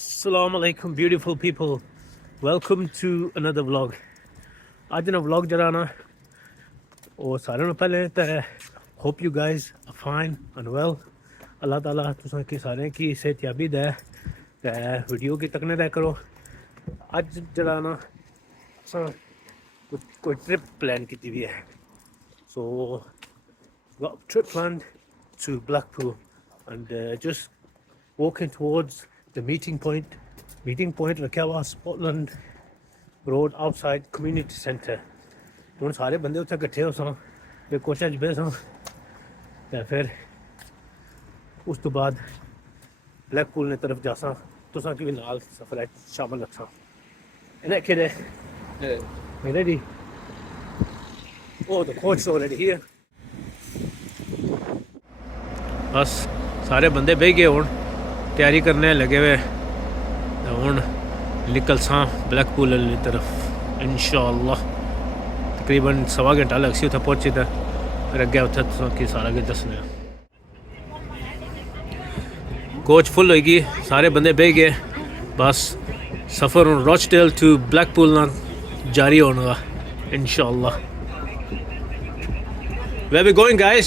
Assalamu alaikum, beautiful people. Welcome to another vlog. आज ना vlog जरा ना और सारे ना पहले तो hope you guys are fine and well. अल्लाह ताला तुसां की सारे की सेहतयाबी दे ते वीडियो की तकने दे करो. आज जरा ना कोई ट्रिप प्लान की हुई है. So got a trip planned to Blackpool and just walking towards the meeting point रखा हुआ Scotland Road outside community centre. ਹੁਣ ਸਾਰੇ ਬੰਦੇ ਉੱਥੇ ਇਕੱਠੇ ਹੋ ਸਾਂ ਤੇ ਕੋਸ਼ਿਸ਼ ਬੇ ਸਾਂ ਤੇ ਫਿਰ ਉਸ ਤੋਂ ਬਾਅਦ ਬਲੈਕਪੂਲ ਨੇ ਤਰਫ ਜਾਸਾਂ ਤੁਸਾਂ ਕੀ ਵੀ ਨਾਲ ਸਫ਼ਰ ਵਿੱਚ ਸ਼ਾਮਲ ਰੱਖਾਂ ਇਹਨੇ ਕਿਹੜੇ ready? Oh, the coach is already here. बस सारे बंदे बह गए हुण तैयारी करने लगे हुए हुण निकल सां ब्लैकपूल वाली तरफ इंशाअल्लाह. तकरीबन सवा घंटा लगसी उत्थे पहुंचे तो फिर अग्गे उत्थे तुसें की सारा किश दस्सने. कोच फुल होगी, सारे बंदे बह गए. बस सफ़र हुण रॉचडेल टू ब्लैकपूल नाल जारी होने का इंशाअल्लाह. Where are we going, guys?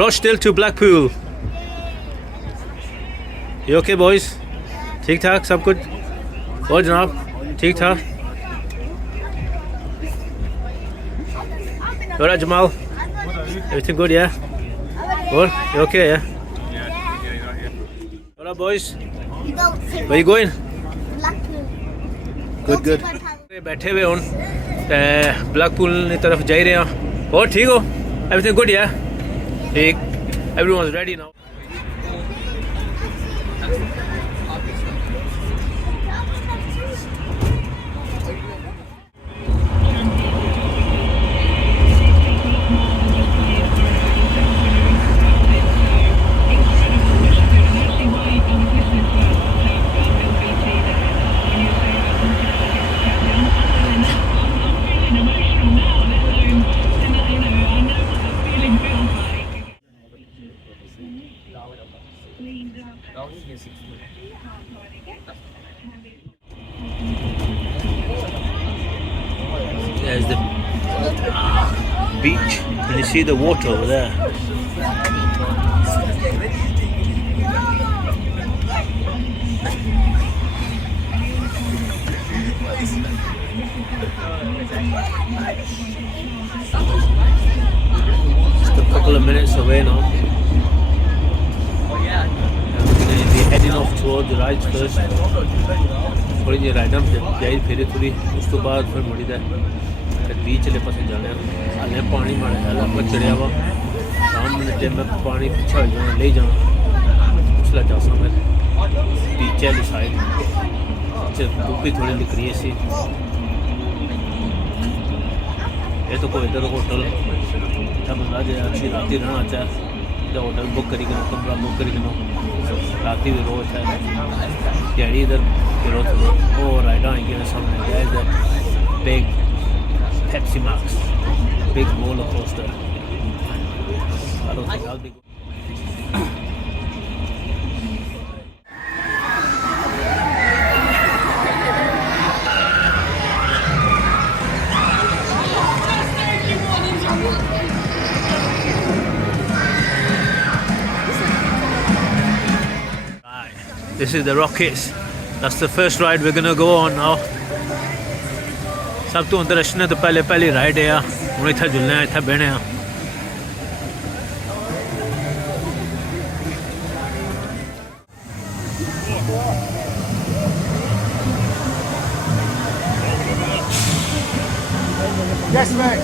Rochdale to Blackpool. You okay, boys? ठीक ठाक सब कुछ और जनाब ठीक ठाक. All right, Jamal. Everything good, yeah? Good. You okay, yeah? All right, boys. Where are you going? Good, good. बैठे हुए हूँ ब्लैकपूल की तरफ जा रहे हैं. और ठीक हो? एवरीथिंग गुड या? ठीक. Everyone is ready now. There's the beach. Can you see the water over there? Just a couple of minutes away now. Heading off towards the rides first. थोड़ी जी राइड जाई फिर थोड़ी उस तो बाद फिर मुड़ी दा फिर बीच वाले पासे जाने. हाले पानी माड़ा ज़्यादा पर चढ़िया वा सामने जब मैं पानी पीछे हो जाना ले जाना उसला जा सा मैं बीच वाली साइड धूप भी थोड़ी निकली है सी. ये तो कोई इधर होटल इतना बंदा जो अच्छी रात रहना चाहे तो होटल बुक करी कमरा बुक करी रात भी रोज है दिहाड़ी इधर फिरो. Oh, Rajdhani gave us something. There's that big Pepsi Max, big roller coaster. I don't think I'll be good. This is the Rockets. That's the first ride we're gonna go on now. सब तो अंदर रशने तो पहली ride है. हम इतना झुलने हैं इतना बहने हैं. Yes, mate.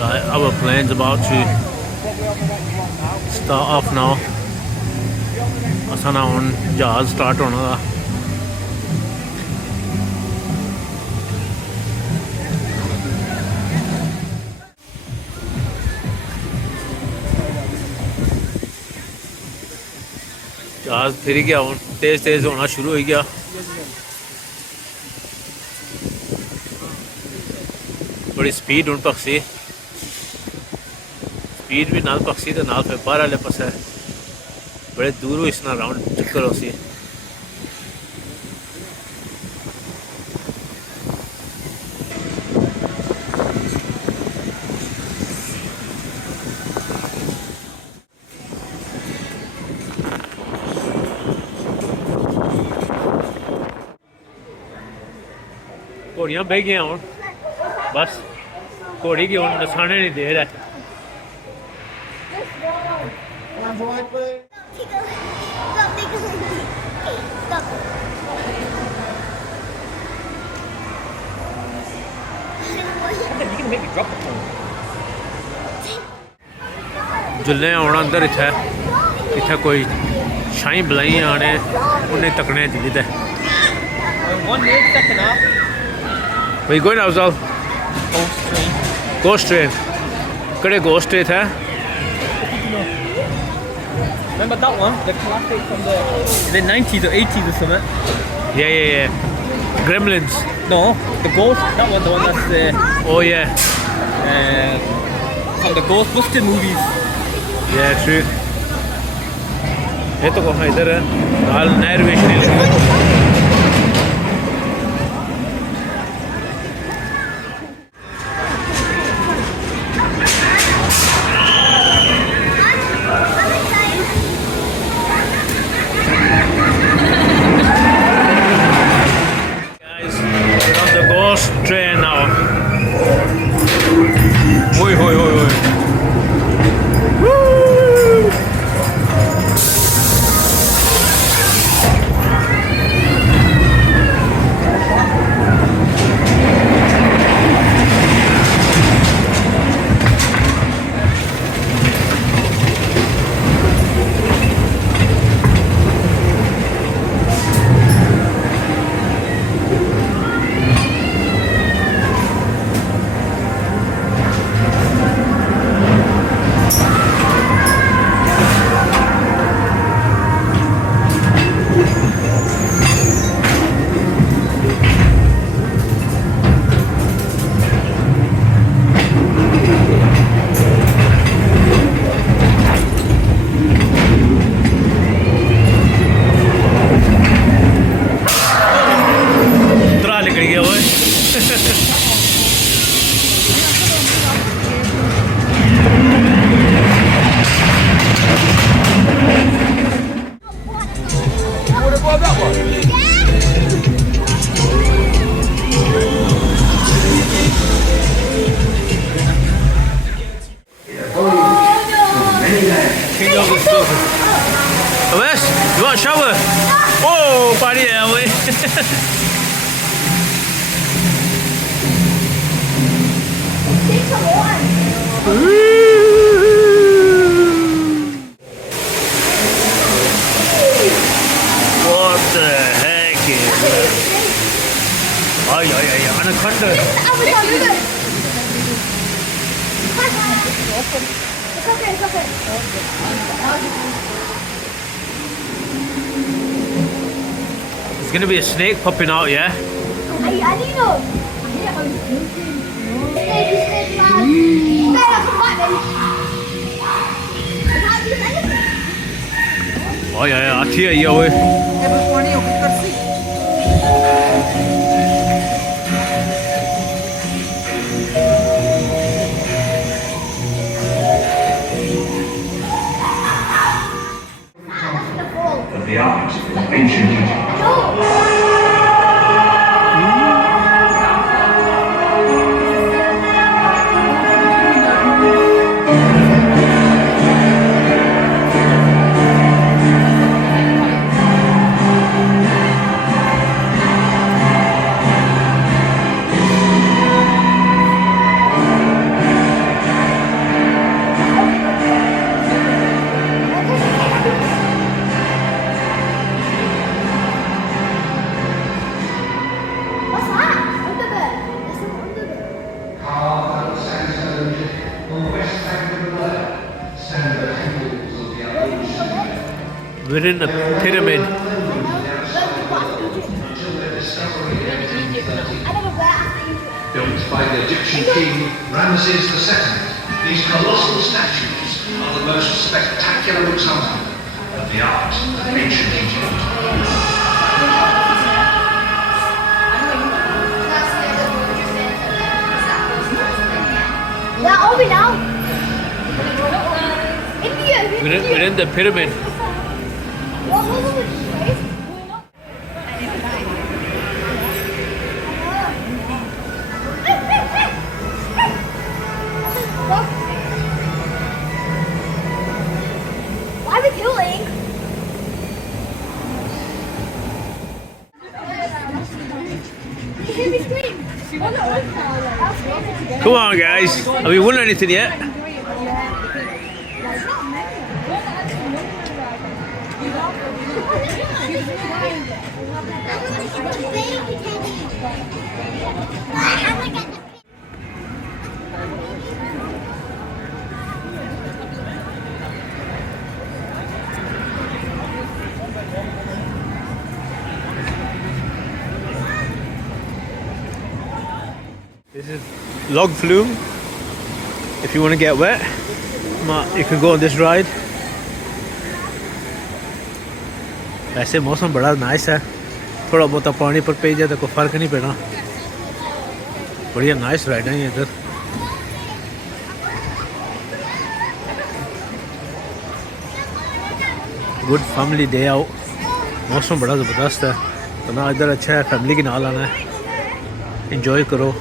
Right, our plane's about to start off now. असा ना हुन जहाज स्टार्ट होने का. जहाज फिर गया हूँ तेज़ होना शुरू हो गया. बड़ी स्पीड हूँ पक्षी स्पीड भी नाल पक्षी तो नाल फिर बाहर वाले पास बड़े दूरों इसना राउंड चक्कर हो सी घोड़ियां बह गई हूँ बस घोड़ी की हूँ नसाने नहीं दे रहा जुल्ले आना अंदर इत्थै इत्थै कोई शाही बलाई आने उन्हें तकने जल्दी ते Where you going, Afzal? Ghost train. Ghost train. Kade ghost train hai? Remember that one? The classic from the '90s or '80s or something? Yeah. Gremlins. No, the ghost. That one, the one that's Oh yeah. from the Ghostbuster movies. Yeah, true. ये तो कहाँ इधर है हाल नहर बेचने लगे Guys, we're on the ghost train now. Oi. Abbas, you want a shower? Oh, buddy, are we? What the heck is that? Ay, anaconda. It's okay. There's gonna be a snake popping out, yeah? Oh yeah, I hear you. Of the art of ancient Egypt. We're in a pyramid. built by the Egyptian king Ramesses II. These colossal statues are the most spectacular example of the art of ancient Egypt. Yeah, over now. India. We're in the pyramid. What was it? Why are we killing? You hear me scream? Come on, guys. Have we won anything yet? This is log flume. If you want to get wet, you can go on this ride. वैसे मौसम बड़ा nice है, थोड़ा बहुत पानी पर पे जाए तो कोई फर्क नहीं पड़ना। बढ़िया नाइस राइड है इधर। गुड फैमिली डे आउट, मौसम बड़ा ज़बरदस्त है तो ना इधर अच्छा है, फैमिली के नाल आना है, इंजॉय करो।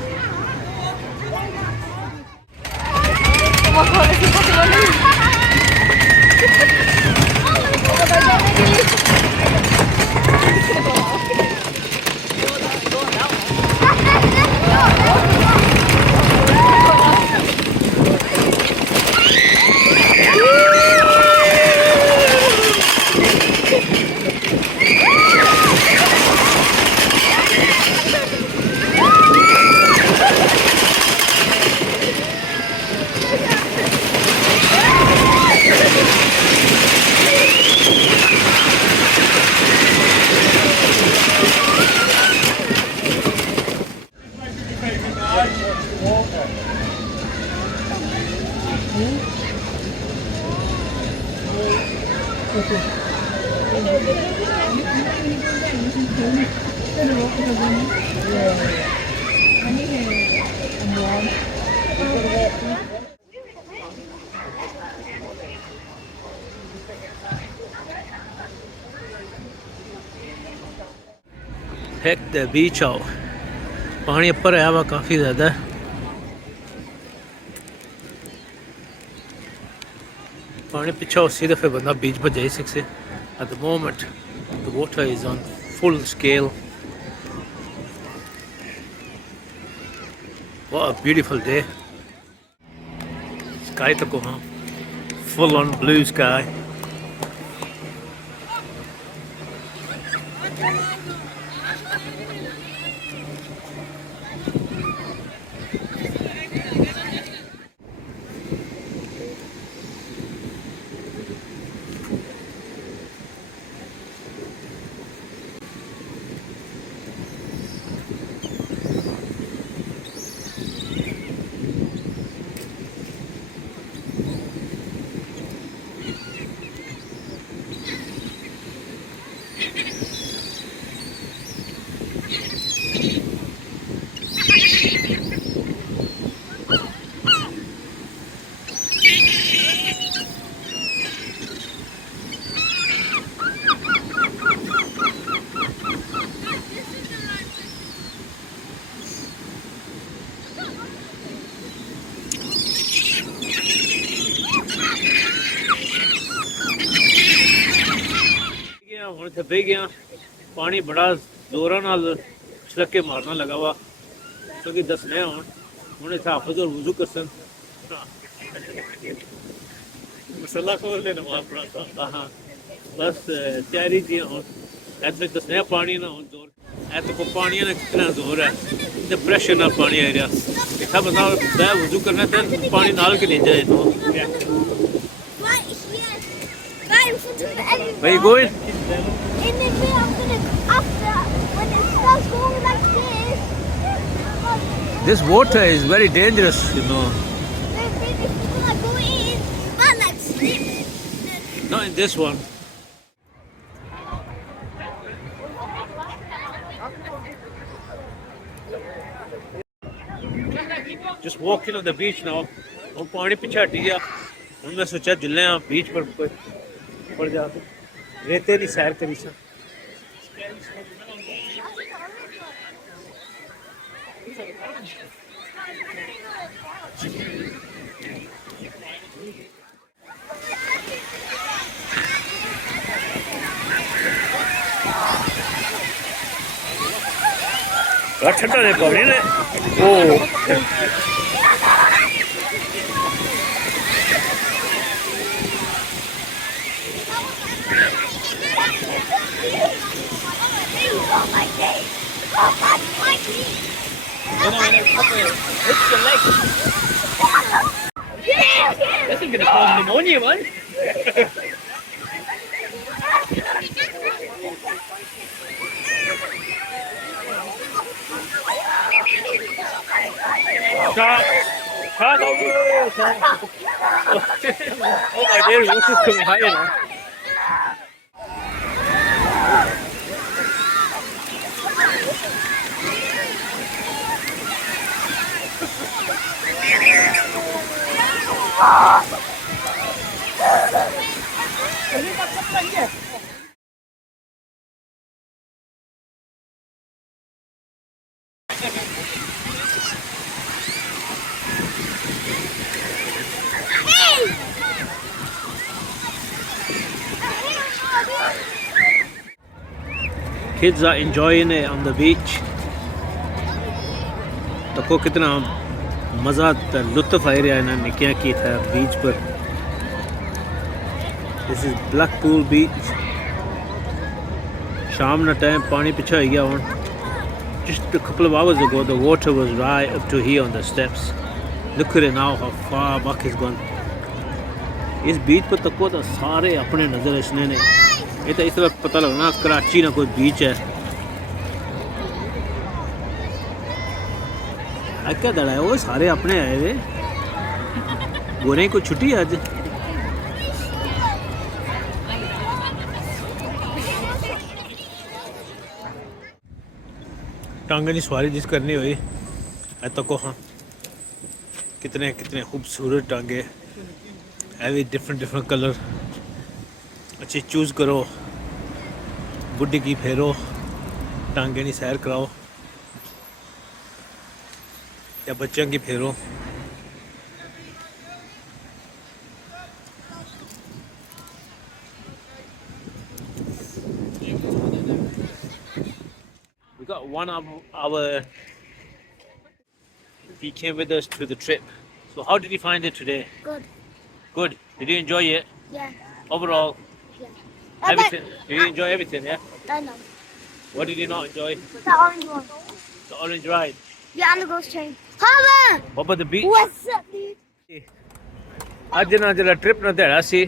Check the beach out. पानी ऊपर आया हुआ काफ़ी ज़्यादा। पानी पीछे उसी दफ़े बंदा बीच पर जा सकते। At the moment, the water is on full scale. What a beautiful day. Sky to go on. Full on blue sky. ਹੁਣ ਥੱਬੇ ਗਿਆ ਪਾਣੀ ਬੜਾ ਜ਼ੋਰਾਂ ਨਾਲ ਛਲਕ ਕੇ ਮਾਰਨਾ ਲੱਗਾ ਵਾ ਕਿਉਂਕਿ ਦੱਸਨੇ ਹੁਣ ਇਸ ਹਾਫਜ਼ और वुजू करसन मसला खोल लेना अपना हाँ बस तैयारी जी हूँ ऐसे दसने पानी ना हो जोर ऐसे को पानी ना कितना जोर है इतने प्रेशर ना पानी आ रहा इतना बंदा बह वुजू करना तो पानी नाल के नहीं जाए तो Where you going? In the day, I'm gonna after when it starts going like this. This water is very dangerous, you know. Like go in, but like sleep. Not in this one. Just walking on the beach now. हम पानी पीछे हट गया हमने सोचा चले हैं बीच पर ऊपर जाके रेते की सैर करी सा ठंडा ने पानी ने ओ Oh my day! Oh my teeth! Hit the leg. Yeah! This is gonna cause pneumonia, man. Oh my dear, this is coming higher now. Kids are enjoying it on the beach. देखो कितना मज़ा लुत्फ़ आ रहा है ना निकिया की था बीच पर. This is Blackpool Beach. शाम ना टाइम पानी पीछे हो गया हूँ. Just a couple of hours ago the water was right up to here on the steps. Look at it now how far back it's gone. इस बीच पर तको तो सारे अपने नज़र इसने ने. ये तो इस तरह पता लगना कराची ना कोई बीच है. क्या दड़ा है वो सारे अपने आए वे गोरे को छुट्टी है आज. टांगे की सवारी जिस करनी हुई तो को हाँ कितने कितने खूबसूरत टांगे है भी डिफरेंट कलर. अच्छी चूज़ करो बुढ़ी की फेरो टांगे की सैर कराओ या बच्चों की फेरो. We got one of our. He came with us to the trip. So how did you find it today? Good. Good. Did you enjoy it? Yeah. Overall, Yeah. everything. Did you enjoy everything? Yeah. I know. What did you not enjoy? The orange one. The orange ride. Yeah, on the ghost train. Mama! What about the beach? What's up, dude? आज ना जरा trip ना दिहाड़ा सी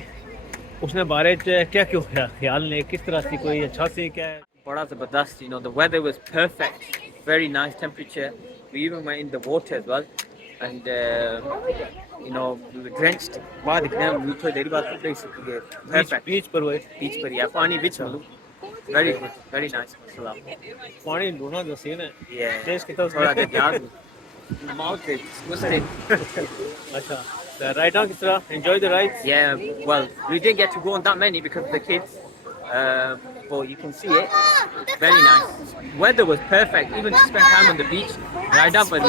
उसने बारे च क्या क्यों ख्याल ने किस तरह से कोई अच्छा से क्या है. बड़ा ज़बरदस्त. You know, the weather was perfect. Very nice temperature. We even went in the water as well. And you know, we were drenched. बाहर दिखने हम थोड़ी देर बाद कपड़े सूख गए. Perfect. बीच पर हुए Beach पर या पानी बीच में. Very good. Very nice. Salam. पानी लूना जो सीन है. Yeah. टेस्ट कितना थोड़ा उसमें. देर याद. Mouth is disgusting. अच्छा राइड डाउन किस तरह enjoy the ride. Yeah, well, we didn't get to go on that many because of the kids, but you can see it. Very nice. Weather was perfect, even to spend time on the beach. Right up at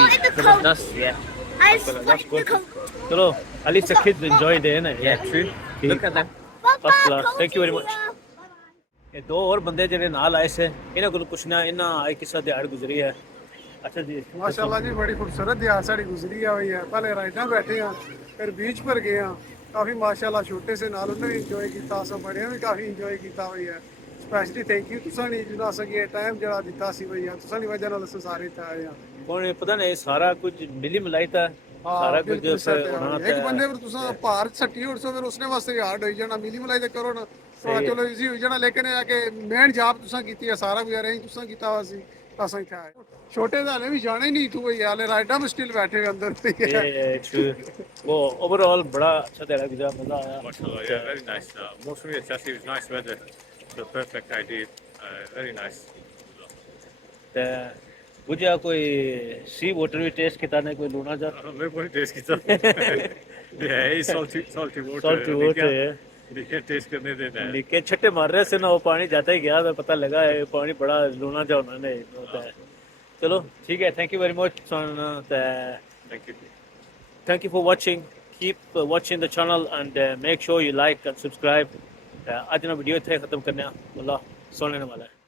the dust. Yeah, I That's spiked the good. coat. चलो at least the kids enjoyed it ना. yeah, true. Look at them. First class. Thank you very much. ये दो और बंदे जेरे नाल आए से इन्हें को पुछना इन्ना आए किस्सा दिहाड़ गुजरी है. अच्छा जी माशाल्लाह जी बड़ी खूबसूरत दिहाड़ साड़ी गुजरी है हुई है. पहले राइडा बैठे हैं फिर बीच पर गए हैं. काफ़ी माशाल्लाह छोटे से नाल उन्हें भी इंजॉय किया. सब बड़े भी काफ़ी इंजॉय किया हुई है. स्पेशली थैंक यू तुसा नहीं जिन्ना सके टाइम जरा दिता सी हुई है. तुसा नहीं वजह नाल सारे थे आए हैं. कौन पता नहीं सारा कुछ मिली मिलाई था सारा कुछ बिल्कुल set है. होना एक था. बंदे पर तुसा पार छट्टी उड़ सो फिर उसने वास्ते याद होई जाना मिली मिलाई ते करो ना थोड़ा चलो इजी होई जाना. लेकिन ये कि मेन जॉब तुसा कीती है सारा कुछ अरेंज तुसा कीता हुआ सी. ਅਸਾਂ ਇੱਥੇ ਆਏ ਛੋਟੇ ਦਾ ਹਲੇ ਵੀ ਜਾਣਾ ਹੀ ਨਹੀਂ ਤੂੰ ਇਹ ਹਾਲੇ ਰਾਈਡਾਂ ਵਿੱਚ ਸਟਿਲ ਬੈਠੇ ਹੋ ਅੰਦਰ ਤੇ वो ओवरऑल बड़ा अच्छा तेरा गुजरा मजा आया MashaAllah, yeah, very nice. Mostly it's just it was nice weather, so perfect idea. Very nice. ते बुझा कोई सी वाटर भी टेस्ट किता ने कोई लूना जा मेरे को टेस्ट की yeah, it's salty water. Salty water, yeah. देखिए टेस्ट करने देना है. नीचे छट्टे मार रहे से ना वो पानी जाता ही गया तो पता लगा है पानी बड़ा लूना जा उन्होंने होता है चलो ठीक है thank you very much Thank you. thank you for watching keep watching the channel and make sure you like and subscribe आज ना वीडियो इतने खत्म करने अल्लाह सोने वाला है